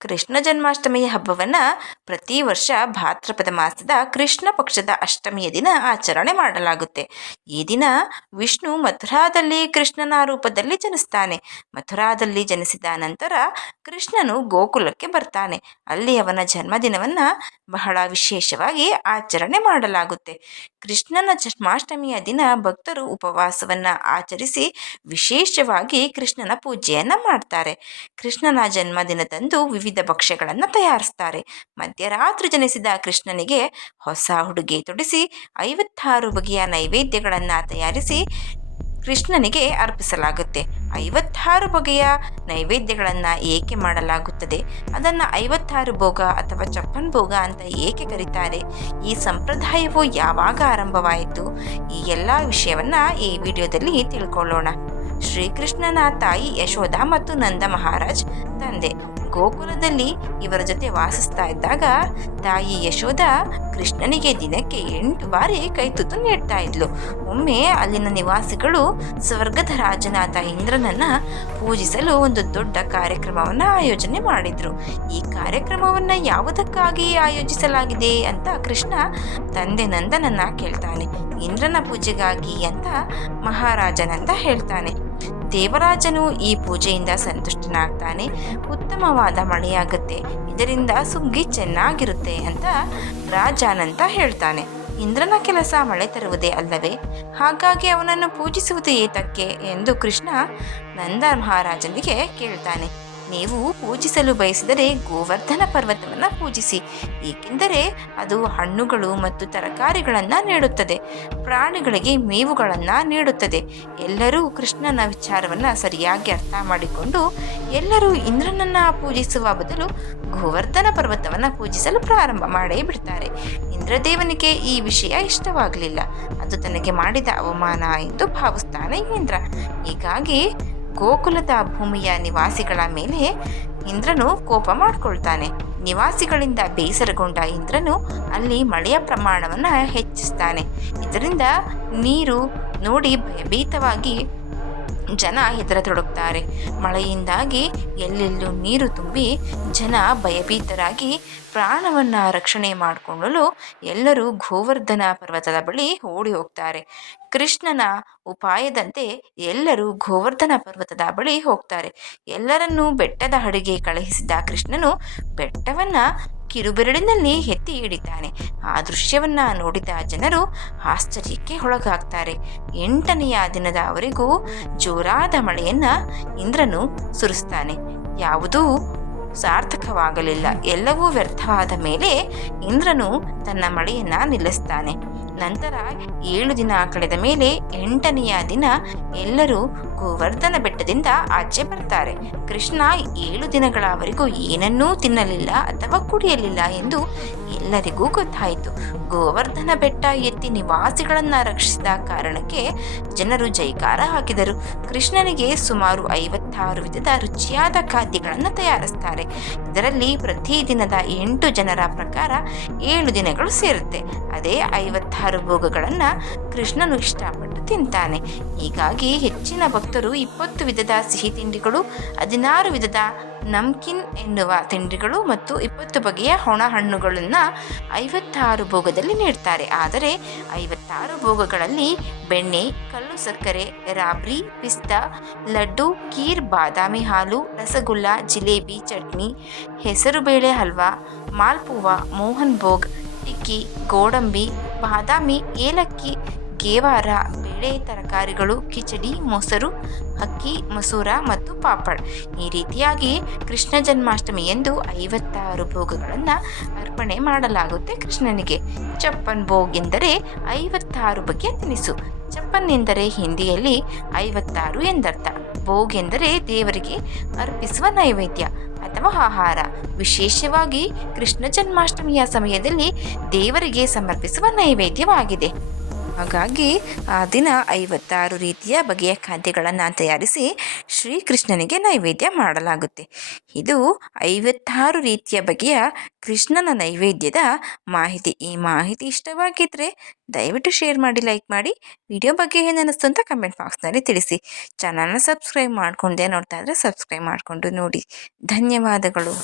ಕೃಷ್ಣ ಜನ್ಮಾಷ್ಟಮಿಯ ಹಬ್ಬವನ್ನು ಪ್ರತಿ ವರ್ಷ ಭಾದ್ರಪದ ಮಾಸದ ಕೃಷ್ಣ ಪಕ್ಷದ ಅಷ್ಟಮಿಯ ದಿನ ಆಚರಣೆ ಮಾಡಲಾಗುತ್ತೆ. ಈ ದಿನ ವಿಷ್ಣು ಮಥುರಾದಲ್ಲಿ ಕೃಷ್ಣನ ರೂಪದಲ್ಲಿ ಜನಿಸ್ತಾನೆ. ಮಥುರಾದಲ್ಲಿ ಜನಿಸಿದ ನಂತರ ಕೃಷ್ಣನು ಗೋಕುಲಕ್ಕೆ ಬರ್ತಾನೆ. ಅಲ್ಲಿ ಅವನ ಜನ್ಮದಿನವನ್ನು ಬಹಳ ವಿಶೇಷವಾಗಿ ಆಚರಣೆ ಮಾಡಲಾಗುತ್ತೆ. ಕೃಷ್ಣನ ಜನ್ಮಾಷ್ಟಮಿಯ ದಿನ ಭಕ್ತರು ಉಪವಾಸವನ್ನು ಆಚರಿಸಿ ವಿಶೇಷವಾಗಿ ಕೃಷ್ಣನ ಪೂಜೆಯನ್ನು ಮಾಡ್ತಾರೆ. ಕೃಷ್ಣನ ಜನ್ಮದಿನದಂದು ವಿವಿಧ ಭಕ್ಷ್ಯಗಳನ್ನು ತಯಾರಿಸ್ತಾರೆ. ಮಧ್ಯರಾತ್ರಿ ಜನಿಸಿದ ಕೃಷ್ಣನಿಗೆ ಹೊಸ ಹುಡುಗಿ ತೊಡಿಸಿ, ಐವತ್ತಾರು ಬಗೆಯ ನೈವೇದ್ಯಗಳನ್ನು ತಯಾರಿಸಿ ಕೃಷ್ಣನಿಗೆ ಅರ್ಪಿಸಲಾಗುತ್ತೆ. ಐವತ್ತಾರು ಬಗೆಯ ನೈವೇದ್ಯಗಳನ್ನು ಏಕೆ ಮಾಡಲಾಗುತ್ತದೆ? ಅದನ್ನು ಐವತ್ತಾರು ಭೋಗ ಅಥವಾ ಚಪ್ಪನ್ ಭೋಗ ಅಂತ ಏಕೆ ಕರೀತಾರೆ? ಈ ಸಂಪ್ರದಾಯವು ಯಾವಾಗ ಆರಂಭವಾಯಿತು? ಈ ಎಲ್ಲ ವಿಷಯವನ್ನು ಈ ವಿಡಿಯೋದಲ್ಲಿ ತಿಳ್ಕೊಳ್ಳೋಣ. ಶ್ರೀಕೃಷ್ಣನ ತಾಯಿ ಯಶೋಧ ಮತ್ತು ನಂದ ಮಹಾರಾಜ್ ತಂದೆ. ಗೋಕುಲದಲ್ಲಿ ಇವರ ಜೊತೆ ವಾಸಿಸ್ತಾ ಇದ್ದಾಗ ತಾಯಿ ಯಶೋಧ ಕೃಷ್ಣನಿಗೆ ದಿನಕ್ಕೆ ಎಂಟು ಬಾರಿ ಕೈತುತ್ತು ನೀಡ್ತಾ ಇದ್ಲು. ಒಮ್ಮೆ ಅಲ್ಲಿನ ನಿವಾಸಿಗಳು ಸ್ವರ್ಗದ ರಾಜನಾದ ಇಂದ್ರನನ್ನ ಪೂಜಿಸಲು ಒಂದು ದೊಡ್ಡ ಕಾರ್ಯಕ್ರಮವನ್ನು ಆಯೋಜನೆ ಮಾಡಿದ್ರು. ಈ ಕಾರ್ಯಕ್ರಮವನ್ನು ಯಾವುದಕ್ಕಾಗಿ ಆಯೋಜಿಸಲಾಗಿದೆ ಅಂತ ಕೃಷ್ಣ ತಂದೆ ನಂದನನ್ನ ಕೇಳ್ತಾನೆ. ಇಂದ್ರನ ಪೂಜೆಗಾಗಿ ಅಂತ ಮಹಾರಾಜನಂತ ಹೇಳ್ತಾನೆ. ದೇವರಾಜನು ಈ ಪೂಜೆಯಿಂದ ಸಂತುಷ್ಟನಾಗ್ತಾನೆ. ಉತ್ತಮವಾದ ಮಳೆಯಾಗುತ್ತೆ. ಇದರಿಂದ ಸುಗ್ಗಿ ಚೆನ್ನಾಗಿರುತ್ತೆ ಅಂತ ರಾಜಾನಂತ ಹೇಳ್ತಾನೆ. ಇಂದ್ರನ ಕೆಲಸ ಮಳೆ ತರುವುದೇ ಅಲ್ಲವೇ? ಹಾಗಾಗಿ ಅವನನ್ನು ಪೂಜಿಸುವುದು ಏತಕ್ಕೆ ಎಂದು ಕೃಷ್ಣ ನಂದ ಮಹಾರಾಜನಿಗೆ ಕೇಳ್ತಾನೆ. ನೀವು ಪೂಜಿಸಲು ಬಯಸಿದರೆ ಗೋವರ್ಧನ ಪರ್ವತವನ್ನು ಪೂಜಿಸಿ, ಏಕೆಂದರೆ ಅದು ಹಣ್ಣುಗಳು ಮತ್ತು ತರಕಾರಿಗಳನ್ನು ನೀಡುತ್ತದೆ, ಪ್ರಾಣಿಗಳಿಗೆ ಮೇವುಗಳನ್ನು ನೀಡುತ್ತದೆ. ಎಲ್ಲರೂ ಕೃಷ್ಣನ ವಿಚಾರವನ್ನು ಸರಿಯಾಗಿ ಅರ್ಥ ಮಾಡಿಕೊಂಡು, ಎಲ್ಲರೂ ಇಂದ್ರನನ್ನು ಪೂಜಿಸುವ ಬದಲು ಗೋವರ್ಧನ ಪರ್ವತವನ್ನು ಪೂಜಿಸಲು ಪ್ರಾರಂಭ ಮಾಡೇ ಬಿಡ್ತಾರೆ. ಇಂದ್ರದೇವನಿಗೆ ಈ ವಿಷಯ ಇಷ್ಟವಾಗಲಿಲ್ಲ. ಅದು ತನಗೆ ಮಾಡಿದ ಅವಮಾನ ಎಂದು ಭಾವಿಸ್ತಾನೆ ಇಂದ್ರ. ಹೀಗಾಗಿ ಗೋಕುಲದ ಭೂಮಿಯ ನಿವಾಸಿಗಳ ಮೇಲೆ ಇಂದ್ರನು ಕೋಪ ಮಾಡಿಕೊಳ್ತಾನೆ. ನಿವಾಸಿಗಳಿಂದ ಬೇಸರಗೊಂಡ ಇಂದ್ರನು ಅಲ್ಲಿ ಮಳೆಯ ಪ್ರಮಾಣವನ್ನು ಹೆಚ್ಚಿಸ್ತಾನೆ. ಇದರಿಂದ ನೀರು ನೋಡಿ ಭಯಭೀತವಾಗಿ ಜನ ಹೆದರತೊಡಗ್ತಾರೆ ಮಳೆಯಿಂದಾಗಿ ಎಲ್ಲೆಲ್ಲೂ ನೀರು ತುಂಬಿ ಜನ ಭಯಭೀತರಾಗಿ ಪ್ರಾಣವನ್ನು ರಕ್ಷಣೆ ಮಾಡಿಕೊಳ್ಳಲು ಎಲ್ಲರೂ ಗೋವರ್ಧನ ಪರ್ವತದ ಬಳಿ ಓಡಿ ಹೋಗ್ತಾರೆ. ಕೃಷ್ಣನ ಉಪಾಯದಂತೆ ಎಲ್ಲರೂ ಗೋವರ್ಧನ ಪರ್ವತದ ಬಳಿ ಹೋಗ್ತಾರೆ. ಎಲ್ಲರನ್ನೂ ಬೆಟ್ಟದ ಅಡಿಗೆ ಕಳುಹಿಸಿದ ಕೃಷ್ಣನು ಬೆಟ್ಟವನ್ನು ಕಿರುಬೆರಳಿನಲ್ಲಿ ಎತ್ತಿ ಹಿಡಿತಾನೆ. ಆ ದೃಶ್ಯವನ್ನ ನೋಡಿದ ಜನರು ಆಶ್ಚರ್ಯಕ್ಕೆ ಒಳಗಾಗ್ತಾರೆ. ಎಂಟನೆಯ ದಿನದವರೆಗೂ ಜೋರಾದ ಮಳೆಯನ್ನ ಇಂದ್ರನು ಸುರಿಸ್ತಾನೆ. ಯಾವುದೂ ಸಾರ್ಥಕವಾಗಲಿಲ್ಲ. ಎಲ್ಲವೂ ವ್ಯರ್ಥವಾದ ಮೇಲೆ ಇಂದ್ರನು ತನ್ನ ಮಳೆಯನ್ನ ನಿಲ್ಲಿಸ್ತಾನೆ. ನಂತರ ಏಳು ದಿನ ಕಳೆದ ಮೇಲೆ ಎಂಟನೆಯ ದಿನ ಎಲ್ಲರೂ ಗೋವರ್ಧನ ಬೆಟ್ಟದಿಂದ ಆಚೆ ಬರ್ತಾರೆ. ಕೃಷ್ಣ ಏಳು ದಿನಗಳವರೆಗೂ ಏನನ್ನೂ ತಿನ್ನಲಿಲ್ಲ ಅಥವಾ ಕುಡಿಯಲಿಲ್ಲ ಎಂದು ಎಲ್ಲರಿಗೂ ಗೊತ್ತಾಯಿತು. ಗೋವರ್ಧನ ಬೆಟ್ಟ ಎತ್ತಿ ನಿವಾಸಿಗಳನ್ನ ರಕ್ಷಿಸಿದ ಕಾರಣಕ್ಕೆ ಜನರು ಜೈಕಾರ ಹಾಕಿದರು. ಕೃಷ್ಣನಿಗೆ ಸುಮಾರು ಐವತ್ತಾರು ವಿಧದ ರುಚಿಯಾದ ಖಾದ್ಯಗಳನ್ನು ತಯಾರಿಸ್ತಾರೆ. ಇದರಲ್ಲಿ ಪ್ರತಿದಿನದ ಎಂಟು ಜನರ ಪ್ರಕಾರ ಏಳು ದಿನಗಳು ಸೇರುತ್ತೆ. ಅದೇ ಐವತ್ತಾರು ಭೋಗಗಳನ್ನು ಕೃಷ್ಣನು ಇಷ್ಟಪಟ್ಟು ತಿಂತಾನೆ. ಹೀಗಾಗಿ ಹೆಚ್ಚಿನ ಭಕ್ತರು ಇಪ್ಪತ್ತು ವಿಧದ ಸಿಹಿ ತಿಂಡಿಗಳು, ಹದಿನಾರು ವಿಧದ ನಮ್ಕಿನ್ ಎನ್ನುವ ತಿಂಡಿಗಳು ಮತ್ತು ಇಪ್ಪತ್ತು ಬಗೆಯ ಹೊಣ ಹಣ್ಣುಗಳನ್ನು ಐವತ್ತಾರು ಭೋಗದಲ್ಲಿ ನೀಡ್ತಾರೆ. ಆದರೆ ಐವತ್ತಾರು ಭೋಗಗಳಲ್ಲಿ ಬೆಣ್ಣೆ, ಕಲ್ಲು ಸಕ್ಕರೆ, ರಾಬ್ರಿ, ಪಿಸ್ತಾ, ಲಡ್ಡು ಕೀರ್ ಬಾದಾಮಿ ಹಾಲು, ರಸಗುಲ್ಲ, ಜಿಲೇಬಿ, ಚಟ್ನಿ, ಹೆಸರುಬೇಳೆ ಹಲ್ವಾ, ಮಾಲ್ಪುವ, ಮೋಹನ್ ಭೋಗ್, ಟಿಕ್ಕಿ, ಗೋಡಂಬಿ, ಬಾದಾಮಿ, ಏಲಕ್ಕಿ ಗೇವಾರ ಬೇಳೆ, ತರಕಾರಿಗಳು, ಕಿಚಡಿ, ಮೊಸರು, ಅಕ್ಕಿ, ಮಸೂರ ಮತ್ತು ಪಾಪಡ್. ಈ ರೀತಿಯಾಗಿ ಕೃಷ್ಣ ಜನ್ಮಾಷ್ಟಮಿ ಎಂದು ಐವತ್ತಾರು ಭೋಗಗಳನ್ನು ಅರ್ಪಣೆ ಮಾಡಲಾಗುತ್ತೆ ಕೃಷ್ಣನಿಗೆ. ಚಪ್ಪನ್ ಭೋಗ್ ಎಂದರೆ ಐವತ್ತಾರು ಬಗೆಯ ತಿನಿಸು. ಚಪ್ಪನ್ ಎಂದರೆ ಹಿಂದಿಯಲ್ಲಿ ಐವತ್ತಾರು ಎಂದರ್ಥ. ಭೋಗ್ ಎಂದರೆ ದೇವರಿಗೆ ಅರ್ಪಿಸುವ ನೈವೇದ್ಯ ಅಥವಾ ಆಹಾರ. ವಿಶೇಷವಾಗಿ ಕೃಷ್ಣ ಜನ್ಮಾಷ್ಟಮಿಯ ಸಮಯದಲ್ಲಿ ದೇವರಿಗೆ ಸಮರ್ಪಿಸುವ ನೈವೇದ್ಯವಾಗಿದೆ. ಹಾಗಾಗಿ ಆ ದಿನ ಐವತ್ತಾರು ರೀತಿಯ ಬಗೆಯ ಖಾದ್ಯಗಳನ್ನು ತಯಾರಿಸಿ ಶ್ರೀಕೃಷ್ಣನಿಗೆ ನೈವೇದ್ಯ ಮಾಡಲಾಗುತ್ತೆ. ಇದು ಐವತ್ತಾರು ರೀತಿಯ ಬಗೆಯ ಕೃಷ್ಣನ ನೈವೇದ್ಯದ ಮಾಹಿತಿ. ಈ ಮಾಹಿತಿ ಇಷ್ಟವಾಗಿದ್ದರೆ ದಯವಿಟ್ಟು ಶೇರ್ ಮಾಡಿ, ಲೈಕ್ ಮಾಡಿ, ವಿಡಿಯೋ ಬಗ್ಗೆ ಏನಿಸ್ತು ಅಂತ ಕಮೆಂಟ್ ಬಾಕ್ಸ್ನಲ್ಲಿ ತಿಳಿಸಿ. ಚಾನಲ್ನ ಸಬ್ಸ್ಕ್ರೈಬ್ ಮಾಡಿಕೊಂಡೆ ನೋಡ್ತಾ ಇದ್ರೆ ಸಬ್ಸ್ಕ್ರೈಬ್ ಮಾಡಿಕೊಂಡು ನೋಡಿ. ಧನ್ಯವಾದಗಳು.